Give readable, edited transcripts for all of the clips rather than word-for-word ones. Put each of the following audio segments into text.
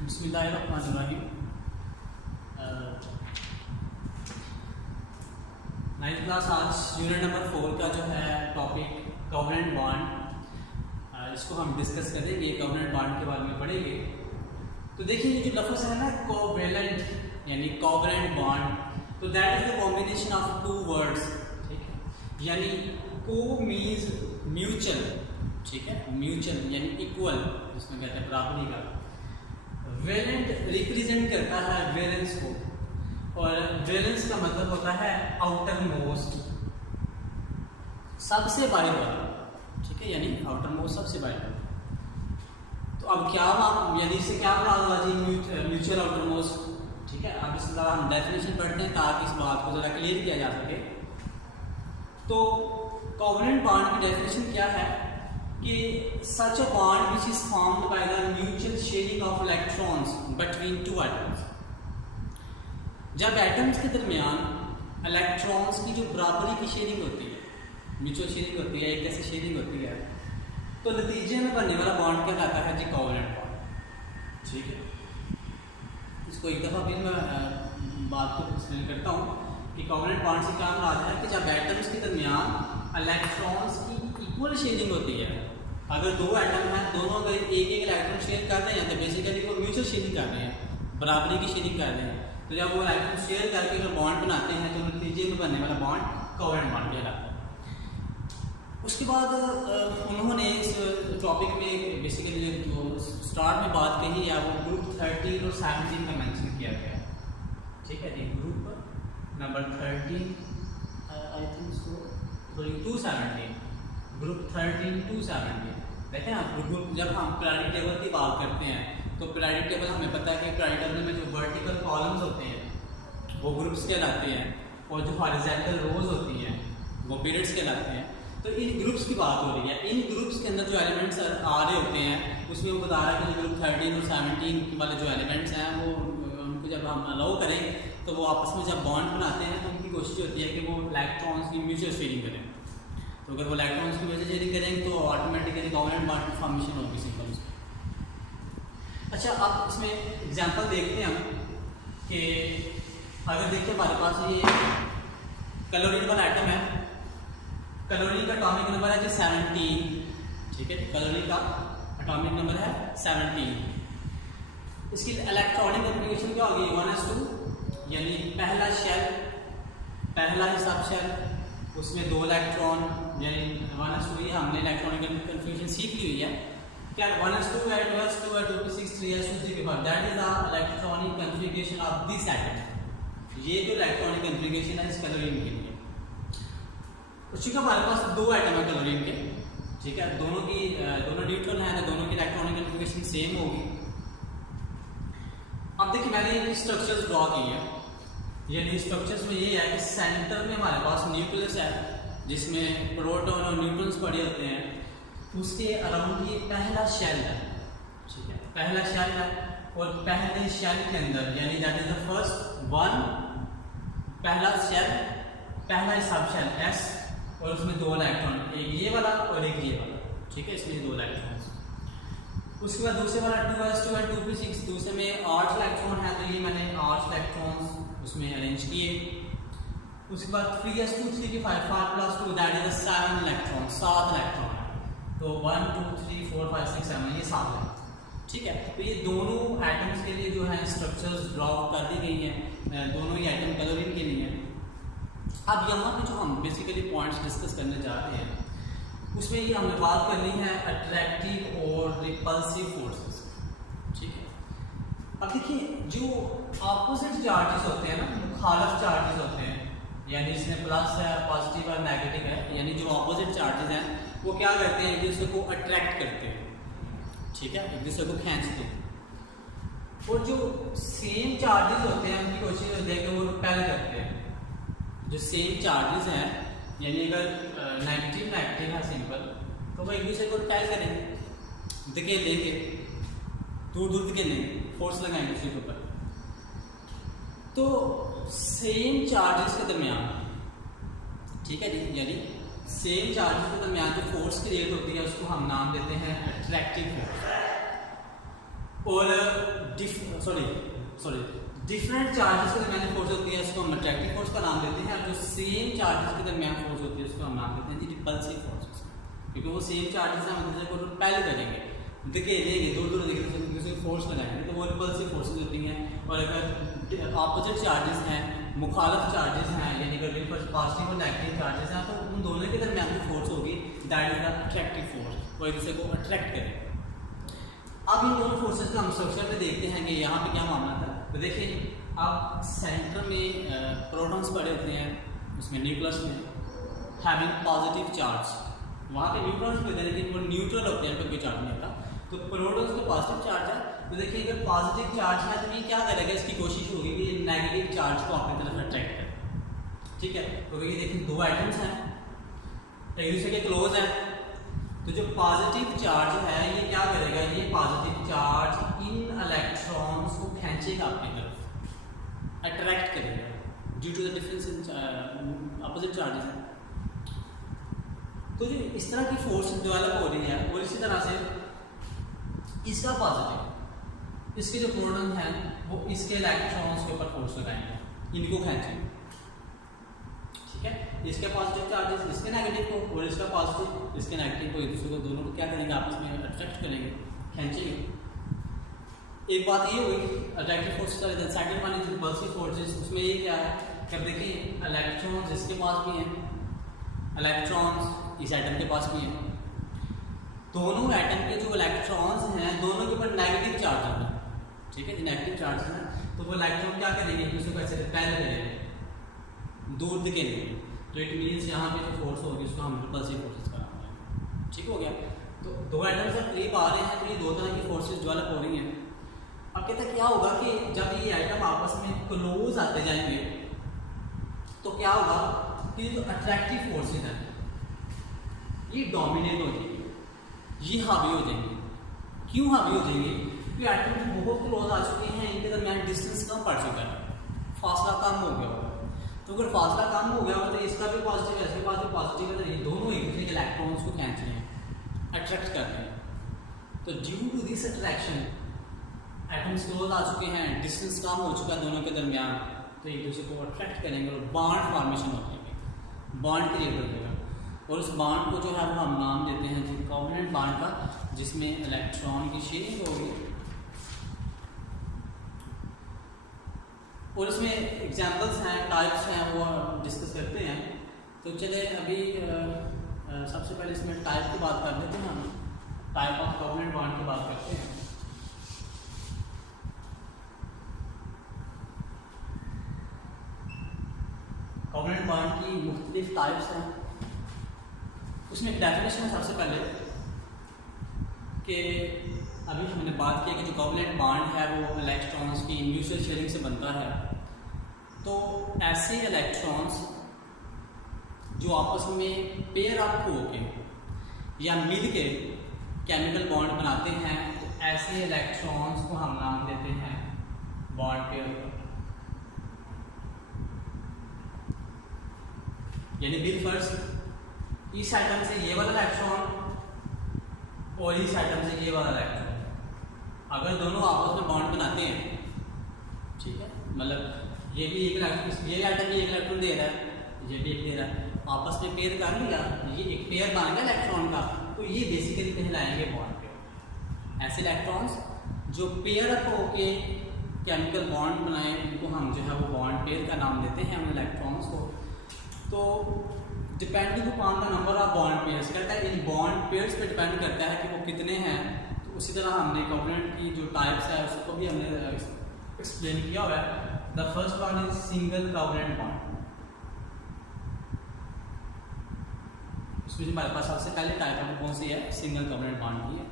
बिस्मिल्लाहिर्रहमानिर्रहीम। 9th class आज unit number 4 का जो है टॉपिक कोवेलेंट बॉन्ड, इसको हम डिस्कस करेंगे। कोवेलेंट बॉन्ड के बारे में पढ़ेंगे। तो देखिए ये जो लफ्ज़ है ना कोवेलेंट यानी कोवेलेंट बॉन्ड, तो that is the combination of two words. ठीक है, यानी को मीन्स म्यूचुअल, ठीक है, म्यूचुअल यानी इक्वल, जिसमें कहते हैं बराबरी का। वेलेंट रिप्रेजेंट करता है वेलेंस को, और वेलेंस का मतलब होता है आउटर मोस्ट, सबसे बाहर वाला। ठीक है, यानी आउटर मोस्ट सबसे बाहर वाला। तो अब क्या यानी इससे क्या मुराद होगा जी? Mutual outer most. ठीक है, अब इसका हम डेफिनेशन पढ़ते हैं ताकि इस बात को जरा क्लियर किया जा सके। तो कोवेलेंट बॉन्ड की डेफिनेशन क्या है कि such a bond which is formed by the mutual sharing of electrons between two atoms। जब एटम्स के दरमियान इलेक्ट्रॉन्स की जो बराबरी की शेयरिंग होती है, म्यूचुअल शेयरिंग होती है, एक जैसी शेयरिंग होती है, तो नतीजे में बनने वाला बॉन्ड क्या कहता है जी? Covalent bond. ठीक है, इसको एक दफ़ा फिर मैं बात को एक्सप्लेन करता हूँ कि कोवेलेंट बॉन्ड से क्या मुराद है कि जब एटम्स के दरमियान इलेक्ट्रॉन्स की इक्वल शेयरिंग होती है। अगर दो एटम हैं, दोनों अगर एक एक इलेक्ट्रॉन शेयर कर रहे हैं तो बेसिकली वो म्यूचुअल शेयरिंग कर रहे हैं, बराबरी की शेयरिंग कर रहे हैं। तो जब वो इलेक्ट्रॉन शेयर करके अगर बॉन्ड बनाते हैं तो नतीजे में बनने वाला बॉन्ड कोवेलेंट बॉन्ड कहलाता है। उसके बाद उन्होंने इस टॉपिक में बेसिकली जो स्टार्ट में बात कही है वो ग्रुप 13 और 17 का मेंशन किया गया है। ठीक है जी, group number 13 I think so 217, group 13 217। देखें आप, ग्रुप जब हम पीरियोडिक टेबल की बात करते हैं तो पीरियोडिक टेबल हमें पता है कि पीरियोडिक टेबल में जो वर्टिकल कॉलम्स होते हैं वो ग्रुप्स कहलाते हैं, और जो हॉरिजॉन्टल रोज होती हैं वो पीरियड्स कहलाते हैं। तो इन ग्रुप्स की बात हो रही है। इन ग्रुप्स के अंदर जो एलिमेंट्स आ रहे होते हैं उसमें वो बता रहा है कि ग्रुप 13 और 17 वाले जो एलिमेंट्स हैं वो उनको जब हम अलाउ करें तो वो आपस में जब बॉन्ड बनाते हैं तो उनकी कोशिश होती है कि वो इलेक्ट्रॉन्स की म्यूचुअल शेयरिंग करें। तो अगर वो इलेक्ट्रॉन्स की वजह से शेयरिंग करेंगे तो ऑटोमेटिकली कोवेलेंट बॉन्ड की फॉर्मेशन होगी, सिंपल। अच्छा, अब इसमें एग्जांपल देखते हैं हम कि अगर देखते हमारे पास ये क्लोरीन वाला एटम है, क्लोरीन का एटॉमिक नंबर है जी 17। ठीक है, क्लोरीन का एटॉमिक नंबर है 17। इसकी इलेक्ट्रॉनिक कॉन्फ़िगरेशन क्या होगी? 1s2, यानी पहला शेल, पहला ही सब शेल, उसमें 2 इलेक्ट्रॉन, यानी 1s2। ये हमने इलेक्ट्रॉनिक कन्फ्यूजन सीख ली हुई है क्या? 1s2 है, 2s2 है, 2p6 3s2 3p5, that is the electronic configuration of this atom. ये जो इलेक्ट्रॉनिक कन्फिगरेशन है इस क्लोरीन के लिए। तो चूंकि हमारे पास 2 एटम है क्लोरीन के, ठीक है, दोनों न्यूट्रल हैं, दोनों की इलेक्ट्रॉनिक कन्फिगरेशन सेम होगी। अब देखिए मैंने ये स्ट्रक्चर्स ड्रॉ किए हैं। यानी स्ट्रक्चर्स में ये है कि सेंटर में हमारे पास न्यूक्लियस है जिसमें प्रोटॉन और न्यूट्रॉन्स पड़े होते हैं। उसके अराउंड ये पहला शेल है। ठीक है, पहला शेल है, और पहले शेल के अंदर यानी that is the first one, पहला शेल, पहला सब शेल S, और उसमें 2 इलेक्ट्रॉन, एक ये वाला और एक ये वाला। ठीक है, इसमें 2 इलेक्ट्रॉन। उसके बाद दूसरे वाला 2s2 है, 2p6, दूसरे में 8 इलेक्ट्रॉन है, तो ये मैंने 8 इलेक्ट्रॉन्स उसमें अरेंज किए। उसके बाद 3s2 3p5 5+2, that is 7 electron, 7 electron है। तो 1 2 3 4 5 6 7 ये 7 है। ठीक है, तो ये दोनों एटम्स के लिए जो है स्ट्रक्चर्स ड्रॉ कर दी गई हैं, दोनों ही एटम क्लोरीन के लिए। अब यहाँ पे जो हम बेसिकली पॉइंट्स डिस्कस करने जा रहे हैं उसमें ये हमें बात करनी है अट्रैक्टिव और रिपल्सिव फोर्सेस। ठीक है, अब देखिए जो ऑपोजिट चार्जेस होते हैं ना, मुखालिफ चार्जेस होते हैं, यानी इसमें प्लस है, पॉजिटिव है, नेगेटिव है, यानी जो ऑपोजिट चार्जेस हैं वो क्या करते हैं? एक दूसरे को अट्रैक्ट करते हैं। ठीक है, एक दूसरे को खींचते हैं। और जो सेम चार्जेस होते हैं उनकी कोशिश होती है कि वो रिपेल करते हैं। जो सेम चार्जेस हैं, यानी अगर नेगेटिव है सिंपल, तो वो एक दूसरे को रिपेल करेंगे, धकेलेंगे, दूर दूर धकेलेंगे, फोर्स लगाएंगे दूसरे के ऊपर। तो सेम चार्जेस के दरमियान, ठीक है जी, यानी सेम चार्जेस के दरमियान जो फोर्स क्रिएट होती है उसको हम नाम देते हैं अट्रैक्टिव फोर्स। और डिफरेंट चार्जेस के दरमियान फोर्स होती है उसको हम अट्रैक्टिव फोर्स का नाम देते हैं, और जो सेम चार्जेस के दरमियान फोर्स होती है उसको हम नाम देते हैं जी रिपल्सिव फोर्स, क्योंकि वो सेम चार्जेस हम दूसरे को पहले करेंगे धकेलेंगे दूर दूर दूसरे फोर्स लगाएंगे तो वो रिपल्सिव फोर्सेज होती हैं। और अगर ऑपोजिट चार्जेस हैं, मुखालफ चार्जेस हैं, यानी अगर पॉजिटिव और नेगेटिव चार्जेस हैं, तो उन दोनों के दरमियान जो फोर्स होगी that is the attractive force, वो एक दूसरे को अट्रैक्ट करेगा। अब इन दोनों फोर्सेस का हम स्ट्रक्चर में देखते हैं कि यहाँ पे क्या मामला था। तो देखिए आप सेंटर में प्रोटॉन्स पड़े होते हैं, उसमें न्यूक्लियस में हैविंग पॉजिटिव चार्ज, वहाँ पे न्यूट्रॉन्स होते हैं लेकिन वो न्यूट्रल होते हैं, कोई चार्ज नहीं होता। तो प्रोटॉन्स का पॉजिटिव चार्ज है, तो देखिए अगर पॉजिटिव चार्ज है तो ये क्या करेगा, इसकी कोशिश होगी कि नेगेटिव चार्ज को अपनी तरफ अट्रैक्ट करे। ठीक है, तो ये देखिए दो आइटम्स हैं एक दूसरे के क्लोज हैं, तो जो पॉजिटिव चार्ज है ये क्या करेगा, ये पॉजिटिव चार्ज इन इलेक्ट्रॉन्स को खींचेगा अपनी तरफ, अट्रैक्ट करेगा due to the difference in opposite charges हैं। तो जो इस तरह की फोर्स डेवलप हो रही है और इसी तरह से इसका पॉजिटिव, इसके जो प्रोटॉन हैं वो इसके इलेक्ट्रॉन्स के ऊपर फोर्स लगाएंगे, इनको खींचेंगे। ठीक है, इसके पॉजिटिव चार्जेस इसके नेगेटिव को और इसका पॉजिटिव इसके नेगेटिव को एक दूसरे को दोनों को क्या करेंगे, आपस में अट्रैक्ट करेंगे, खींचेंगे। एक बात ये हुई attractive forces, second one is repulsive forces, उसमें ये क्या है कि अब देखिए इलेक्ट्रॉन्स इसके पास भी हैं, इलेक्ट्रॉन्स इस एटम के पास भी हैं, दोनों एटम के जो इलेक्ट्रॉन्स हैं दोनों के ऊपर नेगेटिव चार्ज होगा। ठीक है, नेगेटिव चार्ज है तो वो इलेक्ट्रॉन क्या करेंगे, एक दूसरे को ऐसे रिपेल करेंगे, दूर दिखेंगे, तो इट मीन्स यहाँ पे जो फोर्स होगी उसको हम रिपल्सिव फोर्सेस का नाम देंगे। ठीक हो गया, तो दो एटम्स जब करीब आ रहे हैं तो ये दो तरह की फोर्सेस डेवलप हो रही हैं। अब कहते हैं क्या होगा कि जब ये आइटम आपस में क्लोज आते जाएंगे तो क्या होगा कि जो अट्रैक्टिव फोर्सेस हैं ये डोमिनेट हो जाएंगे, ये हावी हो जाएंगे। क्यों हावी हो जाएंगे, क्योंकि एटम बहुत क्लोज आ चुके हैं, इनके दरमियान डिस्टेंस कम पड़ चुका है, फासला कम हो गया होगा। तो अगर फासला कम हो गया होगा तो इसका भी पॉजिटिव है, इसके पास भी पॉजिटिव है, तो ये दोनों एक दूसरे के इलेक्ट्रॉन्स को खींच रहे हैं, अट्रैक्ट कर रहे हैं। तो due to this attraction atoms close आ चुके हैं, डिस्टेंस कम हो चुका है दोनों के दरमियान, तो एक दूसरे को अट्रैक्ट करेंगे और बॉन्ड फॉर्मेशन हो जाएगी, बॉन्ड क्रिएट हो जाएगा। और उस बॉन्ड को जो है वो हम नाम देते हैं जी कोवलेंट बॉन्ड का, जिसमें इलेक्ट्रॉन की शेयरिंग होगी। और इसमें एग्जाम्पल्स हैं, टाइप्स हैं, वो डिस्कस करते हैं। तो चले अभी सबसे पहले इसमें टाइप की बात कर लेते हैं, हम टाइप ऑफ कोवलेंट बॉन्ड की बात करते हैं। कोवलेंट बॉन्ड की मुख्तलिफ टाइप्स हैं, उसमें एक डेफिनेशन है सबसे पहले कि अभी हमने बात की कि जो कोवलेंट बॉन्ड है वो इलेक्ट्रॉन्स की म्यूचुअल शेयरिंग से बनता है। तो ऐसे इलेक्ट्रॉन्स जो आपस में पेयर अप होके या मिल के केमिकल बॉन्ड बनाते हैं, तो ऐसे इलेक्ट्रॉन्स को हम नाम देते हैं बॉन्ड पेयर। यानी बिल फर्स्ट इस आइटम से ये वाला इलेक्ट्रॉन और इस आइटम से ये वाला इलेक्ट्रॉन, अगर दोनों आपस में बॉन्ड बनाते हैं, ठीक है, मतलब ये भी एक इलेक्ट्रॉन, ये आइटम भी एक इलेक्ट्रॉन दे रहा है, ये भी एक दे रहा है, आपस में पेयर कर लिया, ये एक पेयर बन गया इलेक्ट्रॉन का, तो ये बेसिकली कहलाएंगे बॉन्ड पेयर। ऐसे इलेक्ट्रॉन्स जो पेयर अप होके केमिकल बॉन्ड बनाए उनको हम जो है वो बॉन्ड पेयर का नाम देते हैं उन इलेक्ट्रॉन्स को। तो depending upon the number of bond pairs, कहता है इन बॉन्ड पेयर्स पे डिपेंड करता है कि वो कितने हैं। तो उसी तरह हमने कोवलेंट की जो टाइप्स है उसको भी हमने एक्सप्लेन किया हुआ है। The first one is single covalent bond, उसमें जो हमारे पास सबसे पहले टाइप है कौन सी है, सिंगल कोवलेंट बॉन्ड की है,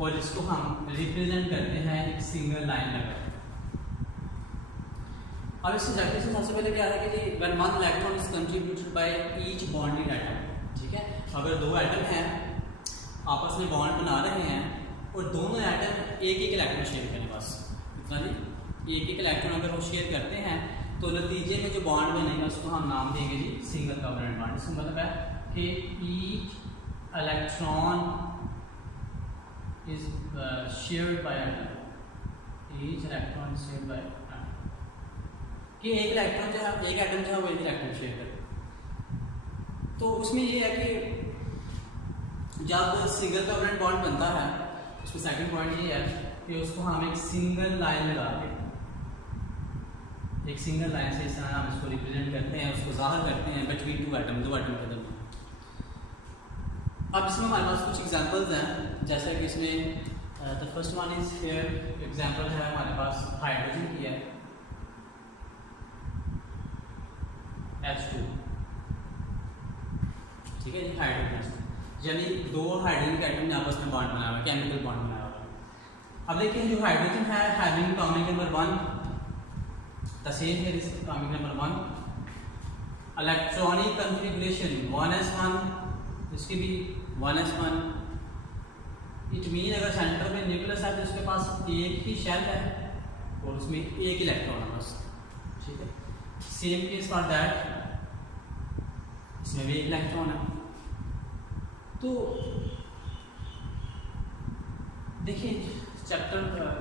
और इसको हम रिप्रेजेंट करते हैं एक सिंगल लाइन लगाकर। अब इससे डेफिनेशन सबसे पहले क्या है कि when one electron is contributed by each bonding atom, ठीक है, अगर दो एटम हैं आपस में बॉन्ड बना रहे हैं और दोनों एटम एक एक इलेक्ट्रॉन शेयर करें, बस इतना जी, एक एक इलेक्ट्रॉन अगर वो शेयर करते हैं तो नतीजे में जो बॉन्ड बनेगा उसको हम नाम देंगे जी सिंगल कोवलेंट बॉन्ड। इसका मतलब है कि each electron is shared by atom, each electron share by कि एक इलेक्ट्रॉन जो है, एक एटम जो है वो एक इलेक्ट्रॉन शेयर करे। तो उसमें ये है कि जब सिंगल कोवेलेंट बॉन्ड बनता है, उसमें सेकंड पॉइंट ये है कि उसको हम एक सिंगल लाइन लगा के, एक सिंगल लाइन से इस तरह हम इसको रिप्रेजेंट करते हैं, उसको जाहिर करते हैं बिटवीन टू एटम, दो एटम के दरमियान। अब इसमें हमारे पास कुछ एग्जांपल्स हैं, जैसा कि इसमें the first one is here, example है हमारे पास हाइड्रोजन की है H2, ठीक है जी, हाइड्रोजन, यानी दो हाइड्रोजन के एटम ने आपस में बॉन्ड बनाया हुआ है, केमिकल बॉन्ड बनाया हुआ है। अब देखिए जो हाइड्रोजन है having atomic number 1, the same here is atomic number 1, electronic configuration 1s1, इसकी भी 1s1। इट मीन अगर सेंटर में न्यूक्लियस है तो उसके पास एक ही शेल है और उसमें एक इलेक्ट्रॉन है बस, ठीक है। सेम केस फॉर दैट, इसमें भी एक इलेक्ट्रॉन है। तो देखिए चैप्टर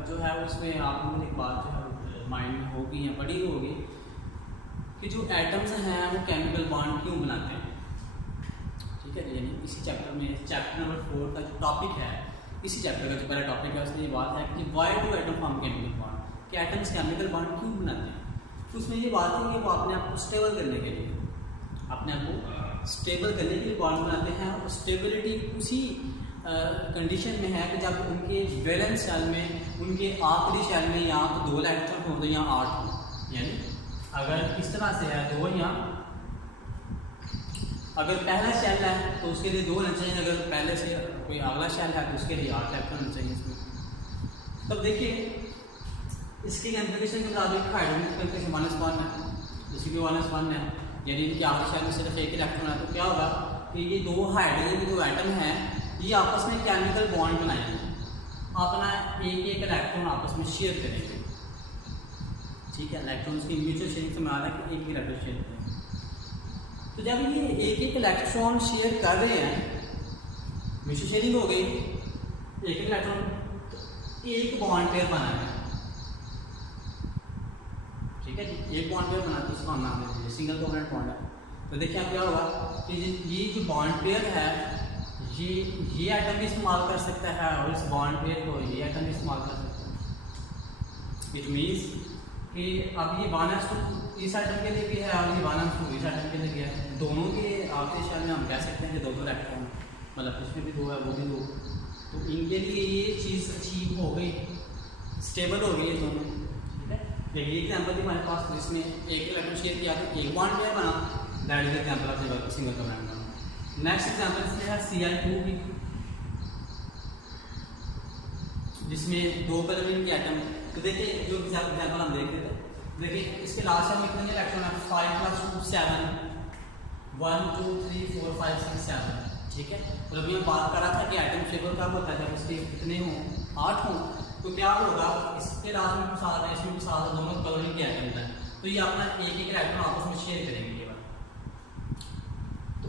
जो है उसमें आप लोगों ने एक बात जो है माइंड होगी या पढ़ी होगी कि जो एटम्स हैं वो केमिकल बॉन्ड क्यों बनाते हैं, ठीक है। यानी इसी चैप्टर में, चैप्टर नंबर 4 का जो टॉपिक है, इसी चैप्टर का जो पहला टॉपिक है उसमें ये बात है कि why do atom form chemical bond, कि एटम्स केमिकल बॉन्ड क्यों बनाते हैं। तो उसमें ये बात है कि वो अपने आप को स्टेबल करने के लिए, अपने आप को स्टेबल करने के लिए बॉन्ड बनाते हैं। और स्टेबिलिटी उसी कंडीशन में है कि जब उनके वैलेंस शेल में, उनके आखिरी शेल में या तो 2 इलेक्ट्रॉन हो तो या 8 हो, यानी अगर इस तरह से है 2 या अगर पहला शेल है तो उसके लिए 2 होना चाहिए, अगर पहले से कोई अगला शेल है तो उसके लिए 8 इलेक्ट्रॉन होना चाहिए इसमें। तब देखिए इसकी कॉन्फ़िगरेशन के मुताबिक हाइड्रोजन की कॉन्फ़िगरेशन 1s1 है, इसकी भी 1s1 है, यानी इनके आखिरी शेल में सिर्फ एक इलेक्ट्रॉन है। तो क्या होगा कि ये 2 हाइड्रोजन के जो एटम हैं ये आपस में केमिकल बॉन्ड बनाएंगे, अपना एक एक इलेक्ट्रॉन आपस में शेयर करेंगे, ठीक है। इलेक्ट्रॉन्स की म्यूचुअल शेयरिंग से माना कि एक इलेक्ट्रॉन शेयर करेंगे। तो जब ये एक एक इलेक्ट्रॉन शेयर कर रहे हैं, म्यूचुअल शेयरिंग हो गई, एक इलेक्ट्रॉन, तो एक बॉन्ड पेयर बना है, ठीक है जी, एक बॉन्ड पेयर बना तो उसका नाम दे दीजिए सिंगल कोवेलेंट बॉन्ड है। तो देखिए आप क्या होगा कि ये जो बॉन्ड पेयर है ये एटम भी इस्तेमाल कर सकता है और इस बॉन्ड पेयर को ये एटम भी इस्तेमाल कर सकता है। इट मीन्स कि अब ये 1s2 इस एटम के लिए भी है और ये 1s2 इस एटम के लिए भी है, दोनों के आखिरी शेल में हम कह सकते हैं कि 2 इलेक्ट्रॉन, मतलब इसमें भी 2 है वो भी 2, तो इनके लिए ये चीज़ अचीव हो गई, स्टेबल हो गई है दोनों, ठीक है। देखिए एग्जाम्पल थी हमारे पास, तो इसमें एक इलेक्ट्रॉन शेयर किया तो एक बॉन्ड पेयर बना, that is example of single covalent bond. Next example इसमें है Cl2 की, जिसमें 2 कलोरीन के एटम। तो देखिए जो एग्जाम्पल हम देख रहे थे, देखिए इसके लास्ट में कितने इलेक्ट्रॉन है, 5 + 2 7, 1 2 3 4 5 6 7, ठीक है। और अभी मैं बात कर रहा था कि एटम स्टेबल कब होता है, जब इसके कितने हों, 8 हों। तो क्या होगा, इसके लास्ट में कुछ आ रहा है, इसमें कुछ आ रहा है, दोनों कलोरीन के एटम है, तो ये अपना एक एक इलेक्ट्रॉन आपस में शेयर करेंगे।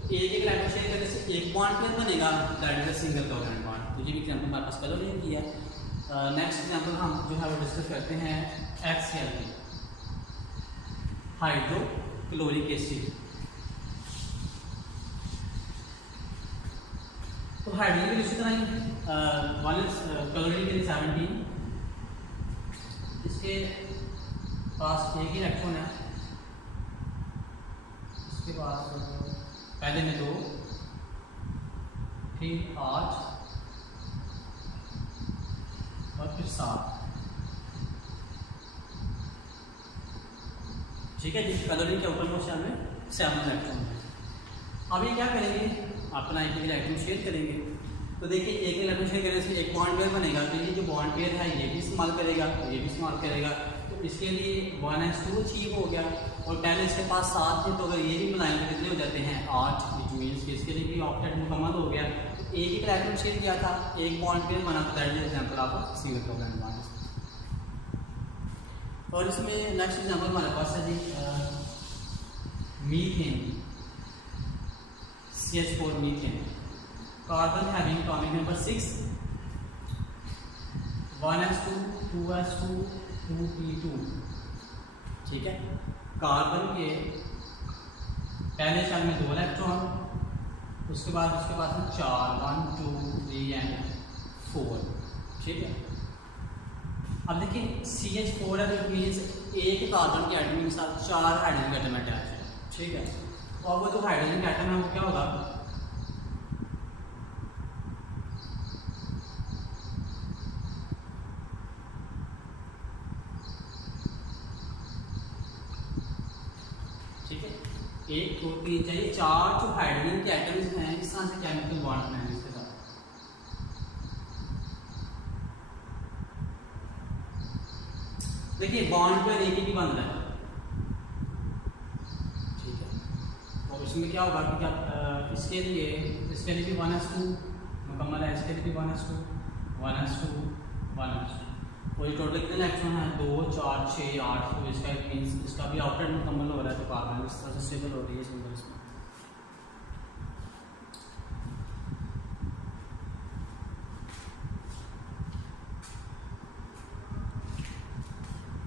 एक एक इलेक्ट्रॉन शेयर करने से एक बॉन्ड पेयर बनेगा, that is a single covalent bond. तो ये एग्जांपल हमारे पास कलोरीन की है। नेक्स्ट एग्जांपल हम जो है वो डिस्कस करते हैं HCl की, हाइड्रोक्लोरिक एसिड। तो हाइड्रोजन इसी तरह ही क्लोरीन के लिए 17, इसके पास एक ही इलेक्ट्रॉन है, इसके पास पहले में 2, फिर 8 और फिर 7, ठीक है जी। कलोरीन के ऊपर मोशन में 7 इलेक्ट्रॉन है। अब ये क्या करेंगे, अपना एक इलेक्ट्रॉन शेयर करेंगे। तो देखिए एक इलेक्ट्रॉन शेयर करने से एक बॉन्ड पेयर बनेगा, तो ये जो बॉन्ड पेयर है ये भी इस्तेमाल करेगा, ये भी इस्तेमाल करेगा, तो इसके लिए 1s2 अचीव हो गया। और पहले इसके पास 7 थे, तो अगर ये भी मिलाएंगे कितने हो जाते हैं 8, विच मीन्स कि इसके लिए भी ऑक्टेट मुकम्मल हो गया। तो एक ही इलेक्ट्रॉन शेयर किया था, एक बॉन्ड पेयर बना, तो that is example of single covalent bond. और इसमें नेक्स्ट एग्जांपल हमारे पास है जी methane, CH4 methane, carbon having atomic number 6, 1s2 2s2 2p2, ठीक है। कार्बन के पहले शेल में 2 इलेक्ट्रॉन, उसके बाद है 4 1 2 3 एंड 4, ठीक है। अब देखिए CH4 है तो मीन्स एक कार्बन के एटम के साथ 4 हाइड्रोजन के एटम अटैच है, ठीक है। तो अब वो जो हाइड्रोजन का एटम है वो क्या होगा, ठीक है। 1 2 3 चाहिए 4 जो हाइड्रोजन के एटम्स हैं इस तरह से केमिकल बॉन्ड बनाएंगे इसके साथ। देखिए बॉन्ड पर एक ही बन रहा है, ठीक है। और इसमें क्या होगा कि इसके लिए भी 1s2 मुकम्मल है, इसके लिए भी 1s2 1s2 1s2, और ये टोटल कितने इलेक्ट्रॉन है 2 4 6 8, तो इसका मीन्स इसका भी आउटर मुकम्मल हो रहा है, तो कार्बन इस तरह से स्टेबल हो रही है सिंबल इसमें।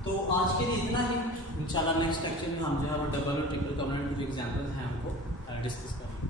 तो आज के लिए इतना ही, इंशाल्लाह नेक्स्ट लेक्चर में हम जो है वो डबल और ट्रिपल कॉम्पोनेंट जो एग्जांपल्स हैं उनको डिस्कस करेंगे।